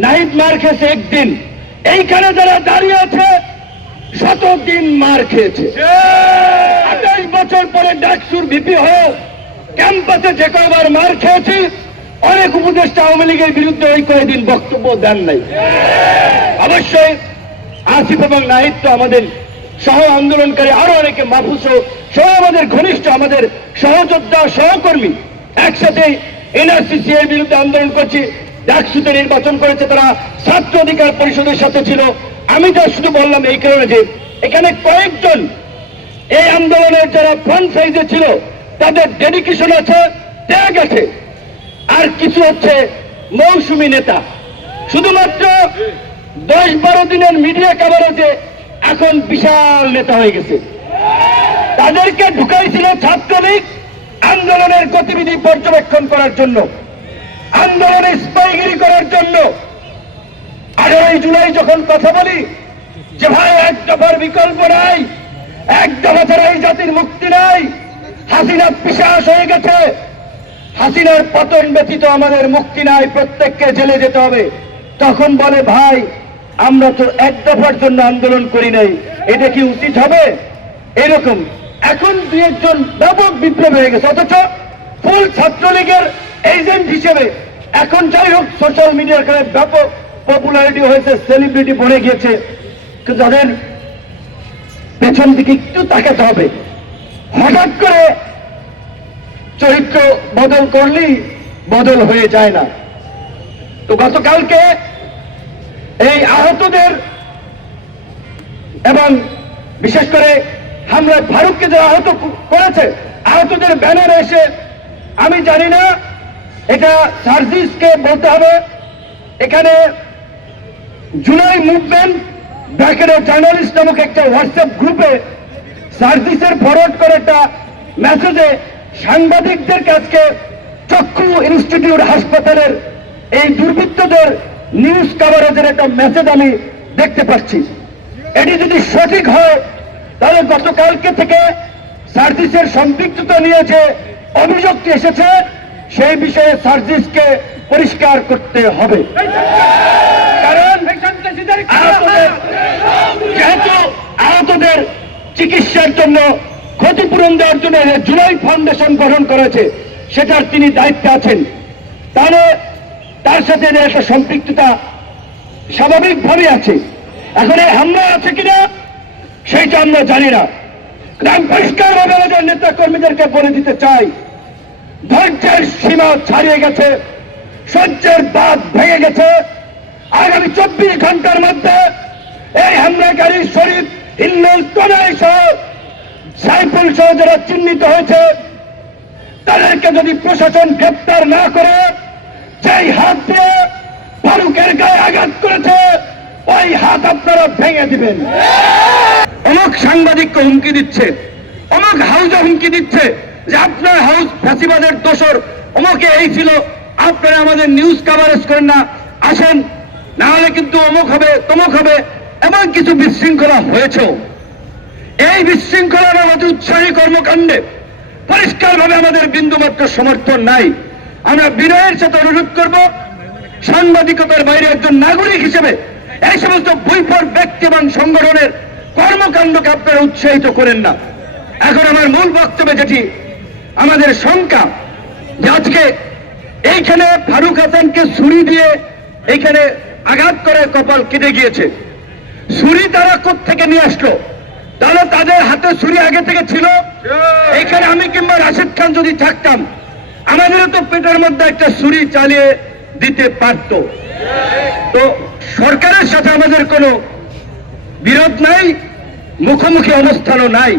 নাহিদ মার খেয়েছে একদিন, এইখানে যারা দাঁড়িয়ে আছে শতদিন মার খেয়েছে। 28 বছর পরে ডাকসুর ভিপি হয়ে ক্যাম্পাসে যে কয়বার মার খেয়েছি, অনেক উপদেষ্টা আওয়ামী লীগের বিরুদ্ধে ওই কয়েকদিন বক্তব্য দেন নাই। অবশ্যই আসিফ এবং নাহিদ তো আমাদের সহ আন্দোলনকারী, আরো অনেকে মাহফুজ সহ আমাদের ঘনিষ্ঠ, আমাদের সহযোদ্ধা সহকর্মী, একসাথে এনআরসি এর বিরুদ্ধে আন্দোলন করছি। ডাকসুতে নির্বাচন করেছে, তারা ছাত্র অধিকার পরিষদের সাথে ছিল। আমি তো শুধু বললাম এই কারণে যে এখানে কয়েকজন এই আন্দোলনের যারা ফ্রন্ট সাইজে ছিল তাদের ডেডিকেশন আছে, ত্যাগ আছে। আর কিছু হচ্ছে মৌসুমী নেতা, শুধুমাত্র 10-12 দিনের মিডিয়া কভারেজে এখন বিশাল নেতা হয়ে গেছে। তাদেরকে ঢুকাইছিল ছাত্রলীগ আন্দোলনের গতিবিধি পর্যবেক্ষণ করার জন্য, আন্দোলনে স্পাইগিরি করার জন্য। 18 জুলাই যখন কথা বলি যে ভাই এক দফার বিকল্প নাই, এক দফা ছাড়া এই জাতির মুক্তি নাই, হাসিনা পিশাচ হয়ে গেছে, হাসিনার পতন ব্যতীত আমাদের মুক্তি নাই, প্রত্যেককে জেলে যেতে হবে। তখন বলে ভাই আমরা তো এক দফার জন্য আন্দোলন করি নাই, এটা কি উচিত হবে? এরকম এখন 2-1 ব্যাপক বিপ্লব হয়ে গেছে, অথচ ফুল ছাত্রলীগের এজেন্ট হিসেবে এখন যাই হোক সোশ্যাল মিডিয়ার কারণে ব্যাপক পপুলারিটি হয়েছে, সেলিব্রিটি বনে গিয়েছে। কিন্তু তাদের পেছন দিকে একটু তাকাতে হবে। হঠাৎ করে চরিত্র বদল করলেই বদল হয়ে যায় না। তো গতকালকে এই আহতদের এবং বিশেষ করে হামলায় ফারুককে যারা আহত করেছে, আহতদের ব্যানারে এসে, আমি জানি না এটা সার্জিসকে বলতে হবে, এখানে জুলাই মুভমেন্ট ব্র্যাকেটে জার্নালিস্ট নামক একটা হোয়াটসঅ্যাপ গ্রুপে সার্জিসের ফরওয়ার্ড করে একটা মেসেজে সাংবাদিকদের কাছে চক্ষু ইনস্টিটিউট হাসপাতালের এই দুর্বৃত্তদের নিউজ কভারেজের একটা মেসেজ আমি দেখতে পাচ্ছি। এটি যদি সঠিক হয় তাহলে গতকালকে থেকে সার্জিসের সম্পৃক্ততা নিয়ে যে অভিযোগটি এসেছে সেই বিষয়ে সার্জিসকে পরিষ্কার করতে হবে। কারণ যেহেতু আহতদের চিকিৎসার জন্য ক্ষতিপূরণ দেওয়ার জন্য জুলাই ফাউন্ডেশন গঠন করেছে, সেটার তিনি দায়িত্বে আছেন, তাহলে তার সাথে একটা সম্পৃক্ততা স্বাভাবিকভাবে আছে। এখন এই হামলা আছে কিনা সেইটা আমরা জানি না। আমি পরিষ্কারভাবে আমাদের নেতা কর্মীদেরকে বলে দিতে চাই, ধৈর্যের সীমা ছাড়িয়ে গেছে, সহ্যের বাঁধ ভেঙে গেছে। আগামী 24 ঘন্টার মধ্যে এই হামলাকারী শরীফ, হিল্লুল, তনয় সহ সাইফুল সহ যারা চিহ্নিত হয়েছে তাদেরকে যদি প্রশাসন গ্রেপ্তার না করে, যেই হাত দিয়ে ফারুকের গায়ে আঘাত করেছে ওই হাত আপনারা ভেঙে দিবেন। অমুক সাংবাদিককে হুমকি দিচ্ছে, অমুক হাউসে হুমকি দিচ্ছে যে আপনার হাউস ফ্যাসিবাদের দোসর, অমুকে এই ছিল, আপনারা আমাদের নিউজ কভারেজ করেন না, আসেন, না হলে কিন্তু অমুক হবে তমুক হবে। এমন কিছু বিশৃঙ্খলা হয়েছে। এই বিশৃঙ্খলার আমাদের উৎসাহী কর্মকাণ্ডে পরিষ্কারভাবে আমাদের বিন্দুমাত্র সমর্থন নাই। আমরা বিনয়ের সাথে অনুরোধ করব, সাংবাদিকতার বাইরে একজন নাগরিক হিসেবে এই সমস্ত বৈফল ব্যক্তি এবং সংগঠনের কর্মকাণ্ডকে আপনারা উৎসাহিত করেন না। এখন আমার মূল বক্তব্যে যেটি আমাদের শঙ্কা, যে আজকে এইখানে ফারুক হাসানকে ছুরি দিয়ে এইখানে আঘাত করে কপাল কেটে গিয়েছে। ছুরি তারা কোত্থেকে নিয়ে আসলো? তাহলে তাদের হাতে ছুরি আগে থেকে ছিল। এইখানে আমি কিংবা রাশেদ খান যদি থাকতাম, আমাদেরও তো পেটের মধ্যে একটা ছুরি চালিয়ে দিতে পারত। তো সরকারের সাথে আমাদের কোনো বিরোধ নাই, মুখোমুখি অবস্থানও নাই।